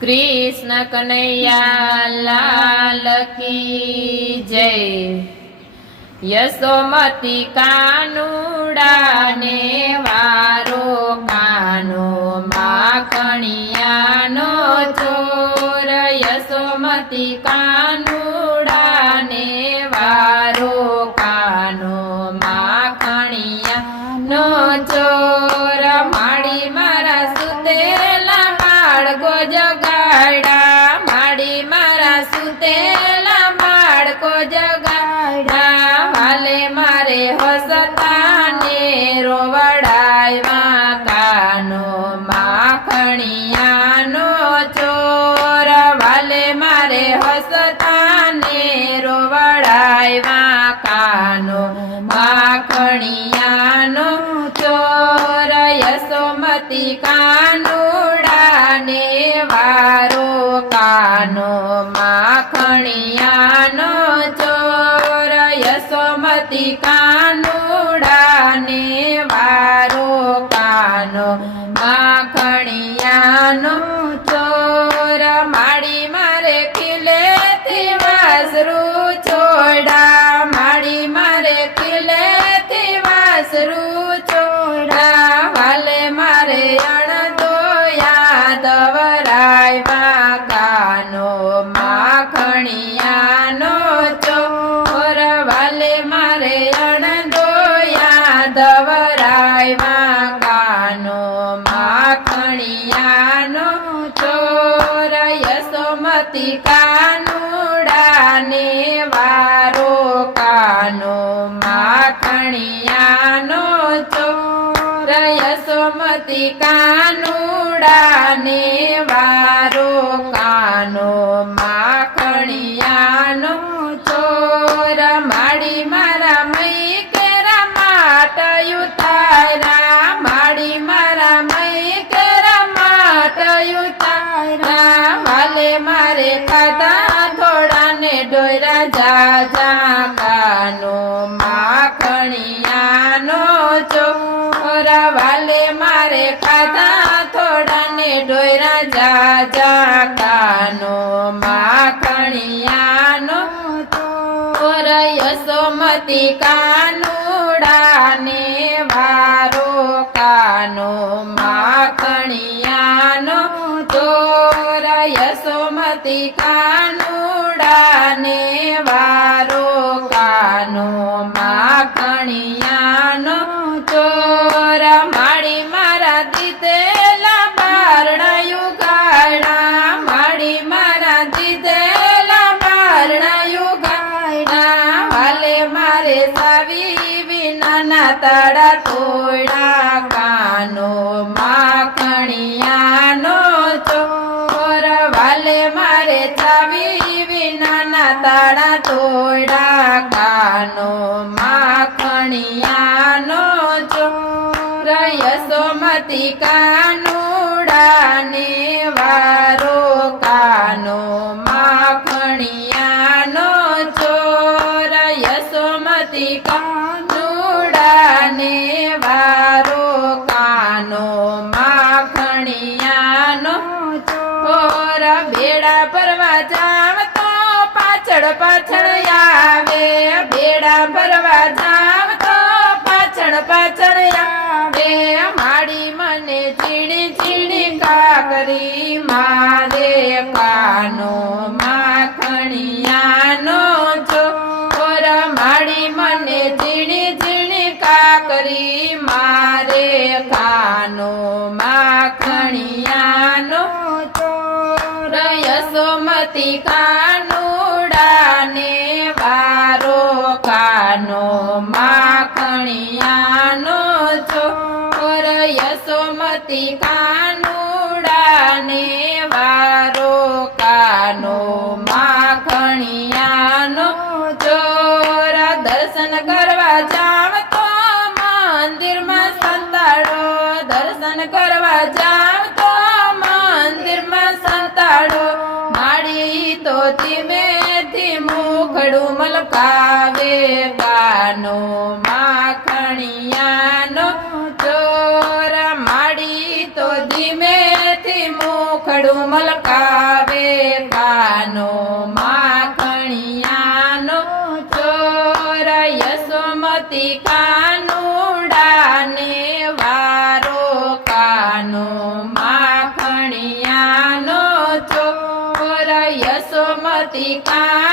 कृष्ण कन्हैया लाल की जय। यशोमती कानुड़ा ने वारो कानो माखणिया नो चोर। यशोमती कानुड़ा ने वारो कानो माखणिया नो चोर। माड़ी मारा सुतेला बाळको जगाड़ा, माड़ी मारा सुतेला बाळको जगाड़ा। वाले मारे हसता ने रोवड़ाव्या कानो माखणिया नो चोर। वाले मारे हसता ने रोवड़ाव्या कानो माखणिया नो चोर। यशोमती कानुड़ा ने वारो कानो माखणिया नो चोर। यशोमती कानुड़ा ने वारो कानो माखणिया नो चोर। माड़ी मारे किले थी वासरू छोड़ा, माड़ी मारे किले थी वासरू छोड़ा। वाले मारे अणदोया दवराव्या कानो माखणिया नो चोर। वाले मारे अणदोया दवराव्या कानो माखणिया नो चोर। यशोमती कानुड़ा ने वारो कानो माखणिया नो चोर। यशोमती कानुड़ा ने वारो कानो माखणिया नो चोर। माड़ी मारा मई केरा माट युतारा, माड़ी मारा मई केरा माट युतारा। वाले मारे खाता थोड़ा ने डोरा जा जा कानो माखणिया नो चोर। वाले मारे खाता थोड़ा ने डोरा जा जा कानो माखणिया नो चोर। यशोमती कानुड़ा ने वारो कानो माखणिया नो चोर। यशोमती कानुड़ा ने वारो कानो माखणिया नो चोर। माड़ी मारा दीदेला बारणा युगाड़ा, माड़ी मारा दीदेला बारणा युगाड़ा। वाले मारे सावी विना ताड़ा तोड़ा कानो माखणिया नो चोर। वाले मारे सावी विना ताड़ा तोड़ा कानो माखणिया नो चोर। यशोमती कानुड़ा ने वारो कानो माखणिया नो चोर। यशोमती कानुड़ा ने वारो कानो माखणिया नो चोर। बेड़ा भरवा जाव तो पाछड़ पाछड़ आवे, बेड़ा भरवा जाव तो पाछड़ पाछड़ आवे। माड़ी मने चीड़ी चीड़ी काकरी मारे कानो माखणिया नो चोर। माड़ी मने चीड़ी चीड़ी काकरी मारे कानो माखणिया नो चोर। यशोमती कानुड़ा ने वारो कानो माखणिया नो चोर। यशोमती कानुड़ा ने वारो कानो माखणिया नो चोर। दर्शन करवा जाव तो मंदिर में संताड़ो, दर्शन करवा जाव तो मंदिर में संताड़ो। माड़ी तो धीमे मुखड़ू मलकावे कानो माखणिया नो चोर। माड़ी तो धीमे थी मुखड़ू મલકાવે કાનો માખણિયાનો ચોર યશોમતી કાનુડાને વારો કાનો માખણિયાનો ચોર યશોમતી કા